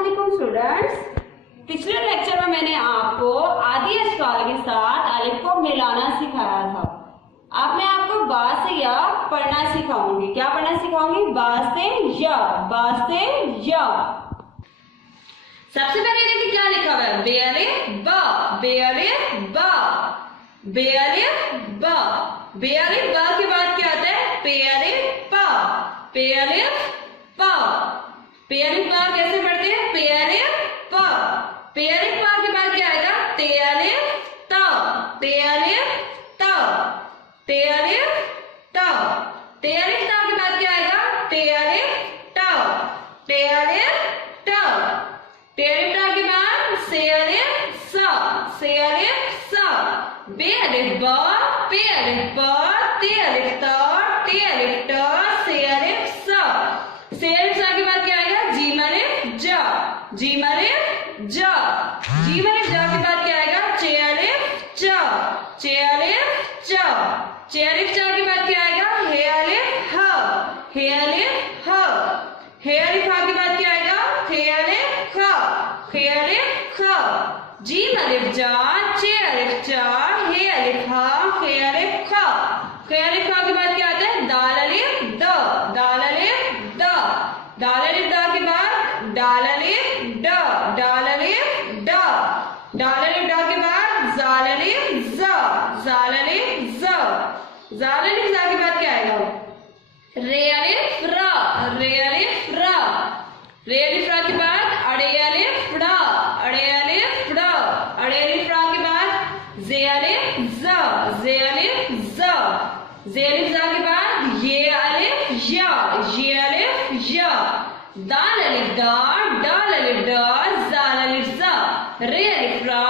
अस्सलामुअलैकुम स्टूडेंट्स। पिछले लेक्चर में मैंने आपको आदि अश्काल के साथ अलिफ को मिलाना सिखाया था। अब मैं आपको बा से या पढ़ना सिखाऊंगी। क्या पढ़ना सिखाऊंगी? बा से या, बा से या। सबसे पहले देखिए क्या लिखा हुआ है, बेअलिफ बा, बेअलिफ बा, बेअलिफ बा। बेअलिफ बा के बाद क्या आता है? पेअलिफ पा, पेअलिफ पा। पेअलिफ पा कैसे पढ़ते हैं? पेअलिफ पा। पेअलिफ पा के बाद क्या आएगा? तेअलिफ ता, तेअलिफ ता, तेअलिफ ता। तेअलिफ ता के बाद क्या आएगा? तेअलिफ ता, तेअलिफ ता। तेअलिफ ता के बाद सेअलिफ सा, सेअलिफ सा। बेअलिफ बा, पेअलिफ बा, तेअलिफ ता, तेअलिफ ता, सेअलिफ सा। सेअलिफ सा के बाद क्या आएगा? जीम अलिफ जा, जीम अलिफ जा। जीम अलिफ जा के बाद क्या आएगा? चे अलिफ चा, चे अलिफ चा। चे अलिफ चा के बाद क्या आएगा? हे अलिफ हा, हे अलिफ हा। हे अलिफ हा के बाद क्या आएगा? खे अलिफ खा, खे अलिफ खा। जीम अलिफ जा, चे अलिफ चा, हे अलिफ हा, खे अलिफ खा। खे अलिफ खा के बाद क्या आता है? दाल अलिफ द, दाल अलिफ द। दाल अलिफ द के बाद डाल अलिफ ड, डाल अलिफ ड। डाल अलिफ ड के बाद जाल अलिफ ज, जाल अलिफ ज। जाल अलिफ ज के बाद क्या आएगा? रे अलिफ रा, रे अलिफ रा। रे अलिफ रा के बाद अड़े अलिफ ड़ा, अड़े अलिफ ड़ा। अड़े अलिफ रा के बाद जे अलिफ ज, जे अलिफ ज। जे अलिफ ज के बाद ये अलिफ या, ये अलिफ या। दाल अलिफ दा, डाल अलिफ ड, जाल अलिफ जा। रे अलिफ रा,